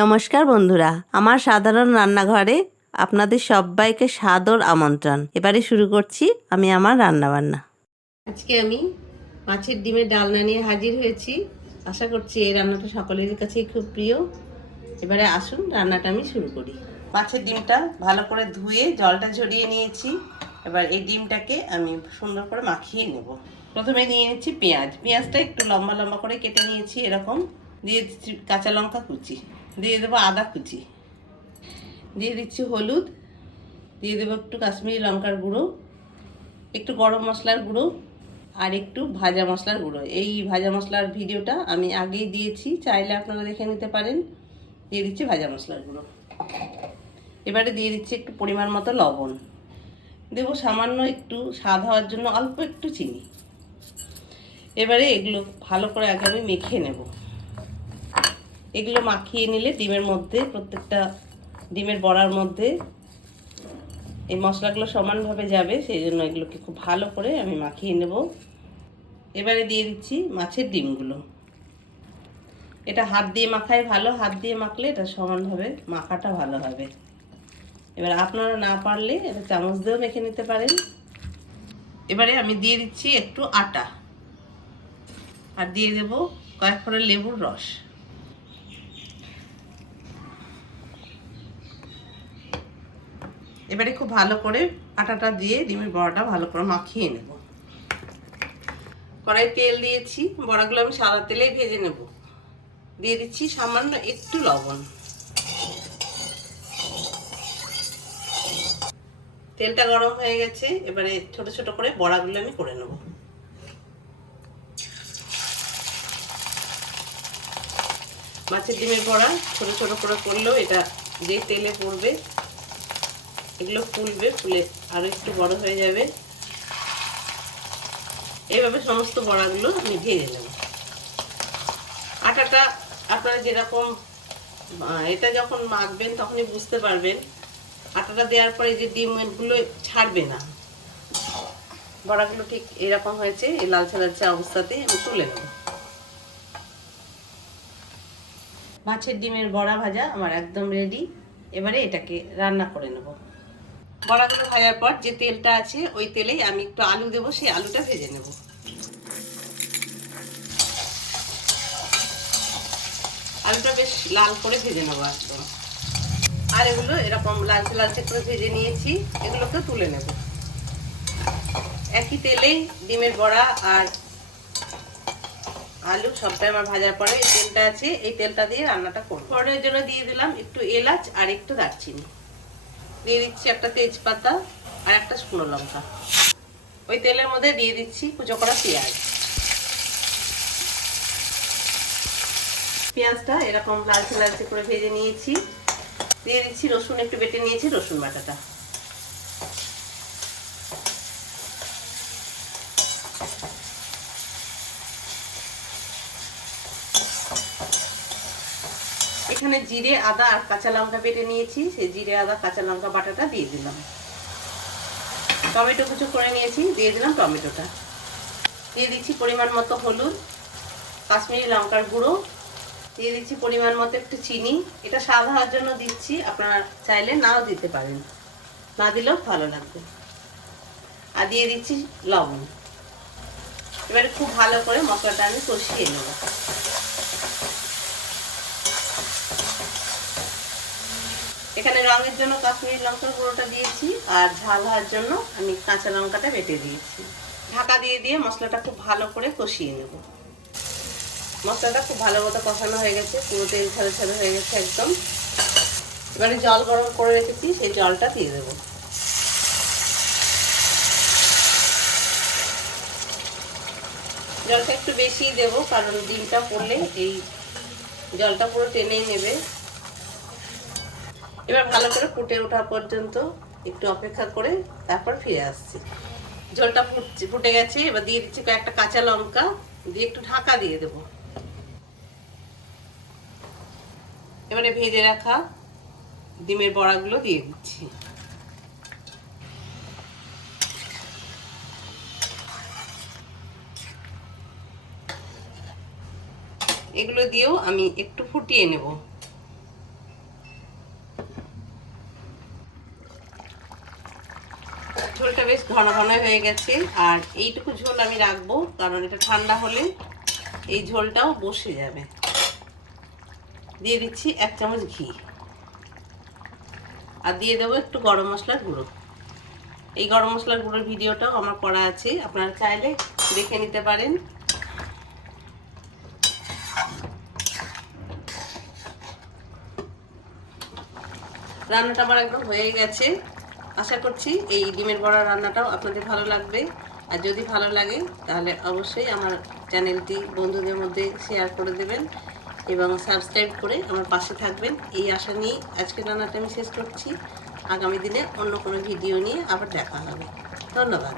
নমস্কার বন্ধুরা, আমার সাধারণ রান্নাঘরে আপনাদের সবাইকে সাদর আমন্ত্রণ। এবারে শুরু করছি আমি আমার রান্নাবান্না। আজকে আমি মাছের ডিমের ডালনা নিয়ে হাজির হয়েছি। আশা করছি এই রান্নাটা সকলের কাছেই খুব প্রিয়। এবারে আসুন, রান্নাটা আমি শুরু করি। মাছের ডিমটা ভালো করে ধুয়ে জলটা ঝরিয়ে নিয়েছি। এবার এই ডিমটাকে আমি সুন্দর করে মাখিয়ে নেব। প্রথমে নিয়ে নিচ্ছি পেঁয়াজ। পেঁয়াজটা একটু লম্বা লম্বা করে কেটে নিয়েছি এরকম। দিয়ে দিচ্ছি কাঁচা লঙ্কা কুচি, দিয়ে দেবো আদা কুচি। দিয়ে দিচ্ছি হলুদ, দিয়ে দেবো একটু কাশ্মীরি লঙ্কার গুঁড়ো, একটু গরম মশলার গুঁড়ো আর একটু ভাজা মশলার গুঁড়ো। এই ভাজা মশলার ভিডিওটা আমি আগেই দিয়েছি, চাইলে আপনারা দেখে নিতে পারেন। দিয়ে দিচ্ছি ভাজা মশলার গুঁড়ো। এবারে দিয়ে দিচ্ছি একটু পরিমাণ মতো লবণ। দেবো সামান্য একটু স্বাদ হওয়ার জন্য অল্প একটু চিনি। এবারে এগুলো ভালো করে আগে আমি মেখে নেব। এগুলো মাখিয়ে নিলে ডিমের মধ্যে, প্রত্যেকটা ডিমের বড়ার মধ্যে এই মশলাগুলো সমানভাবে যাবে, সেই জন্য এগুলোকে খুব ভালো করে আমি মাখিয়ে নেব। এবারে দিয়ে দিচ্ছি মাছের ডিমগুলো। এটা হাত দিয়ে মাখাই ভালো, হাত দিয়ে মাখলে এটা সমানভাবে মাখাটা ভালো হবে। এবার আপনারা না পারলে এটা চামচ দিয়েও মেখে নিতে পারেন। এবারে আমি দিয়ে দিচ্ছি একটু আটা। আর দিয়ে দেব কয়েক ফোঁটা লেবুর রস। এবারে খুব ভালো করে আটাটা দিয়ে ডিমের বড়াটা ভালো করে মাখিয়ে নেব। কড়াই তেল দিয়েছি, বড়াগুলো আমি সাদা তেলেই ভেজে নেব। দিয়ে দিচ্ছি সামান্য একটু লবণ। তেলটা গরম হয়ে গেছে, এবারে ছোট ছোট করে বড়াগুলো আমি করে নেব। মাছের ডিমের বড়া ছোট ছোট করে করলেও এটা যে তেলে পড়বে এগুলো ফুলবে, ফুলে আরও একটু বড় হয়ে যাবে। এইভাবে সমস্ত বড়াগুলো আমি ভেজে নেব। আটাটা আপনারা যেরকম এটা যখন মাখবেন তখনই বুঝতে পারবেন। আটাটা দেওয়ার পরে যে ডিমগুলো ছাড়বে না। বড়াগুলো ঠিক এরকম হয়েছে, এই লালচে লালচে অবস্থাতেই আমি তুলে নেব। মাছের ডিমের বড়া ভাজা আমার একদম রেডি এবারে এটাকে রান্না করে নেব। বড়াগুলো ভাজার পর যে তেলটা আছে, ওই তেলেই আমি একটু আলু দেবো, সেই আলুটা ভেজে নেব। আলুটা বেশ লাল করে ভেজে নেব একদম। আর এগুলো এরকম লালচে লালচে করে ভেজে নিয়েছি এগুলোকে তুলে নেব। একই তেলেই ডিমের বড়া আর আলু সবটাই আমার ভাজার পরে এই তেলটা আছে, এই তেলটা দিয়ে রান্নাটা করব। ফোড়নের জন্য দিয়ে দিলাম একটু এলাচ আর একটু দারচিনি। দিয়ে দিচ্ছি একটা তেজপাতা আর একটা শুকনো লঙ্কা। ওই তেলের মধ্যে দিয়ে দিচ্ছি কুচো করা পেঁয়াজ। পেঁয়াজটা এরকম লালচে লালচে করে ভেজে নিয়েছি। দিয়ে দিচ্ছি রসুন, একটু বেটে নিয়েছি রসুন বাটাটা। এখানে জিরে, আদা আর কাঁচা লঙ্কা বেটে নিয়েছি। সেই জিরে, আদা, কাঁচা লঙ্কা বাটাটা দিয়ে দিলাম। টমেটো কুচো করে নিয়েছি, দিয়ে দিলাম টমেটোটা। দিয়ে দিচ্ছি পরিমাণ মতো হলুদ, কাশ্মীরি লঙ্কার গুঁড়ো। দিয়ে দিচ্ছি পরিমাণ মতো একটু চিনি। এটা স্বাদ হওয়ার জন্য দিচ্ছি, আপনারা চাইলে নাও দিতে পারেন। না দিলেও ভালো লাগবে। আর দিয়ে দিচ্ছি লবণ। এবারে খুব ভালো করে মশলাটা আমি কষিয়ে নেব। এখানে রঙের জন্য কাশ্মীরি লঙ্কার গুঁড়োটা দিয়েছি আর ঝাল হওয়ার জন্য আমি কাঁচা লঙ্কাটা বেটে দিয়েছি। ঢাকা দিয়ে দিয়ে মশলাটা খুব ভালো করে কষিয়ে নেব। মশলাটা খুব ভালো মতো কষানো হয়ে গেছে, পুরো তেল ছাড়া ছাড়া হয়ে গেছে একদম। এবারে জল গরম করে রেখেছি, সেই জলটা দিয়ে দেবো। জলটা একটু বেশি দেবো, কারণ ডিমটা পড়লে এই জলটা পুরো টেনেই নেবে। এবার ভালো করে ফুটে ওঠা পর্যন্ত একটু অপেক্ষা করে তারপর ফিরে আসছি। জলটা ফুটছে, ফুটে গেছে, এবার দিয়ে দিচ্ছি কয়েকটা কাঁচা লঙ্কা, দিয়ে একটু ঢাকা দিয়ে দেবো। এবারে ভেজে রাখা ডিমের বড়াগুলো দিয়ে দিচ্ছি। এগুলো দিয়েও আমি একটু ফুটিয়ে নেব। ঝোলটা বেশ ঘন ঘন হয়ে গেছে। আর এইটুকু ঝোল আমি রাখব, কারণ এটা ঠান্ডা হলে এই ঝোলটাও বসে যাবে। দিয়ে দিচ্ছি এক চামচ ঘি। আর দিয়ে দেবো একটু গরম মশলার গুঁড়ো। এই গরম মশলার গুঁড়োর ভিডিওটাও আমার করা আছে, আপনারা চাইলে দেখে নিতে পারেন। রান্নাটা আমার একদম হয়ে গেছে। আশা করছি এই ডিমের বড়া রান্নাটাও আপনাদের ভালো লাগবে। আর যদি ভালো লাগে, তাহলে অবশ্যই আমার চ্যানেলটি বন্ধুদের মধ্যে শেয়ার করে দেবেন এবং সাবস্ক্রাইব করে আমার পাশে থাকবেন। এই আশা নিয়ে আজকে রান্নাটা আমি শেষ করছি। আগামী দিনে অন্য কোনো ভিডিও নিয়ে আবার দেখা হবে। ধন্যবাদ।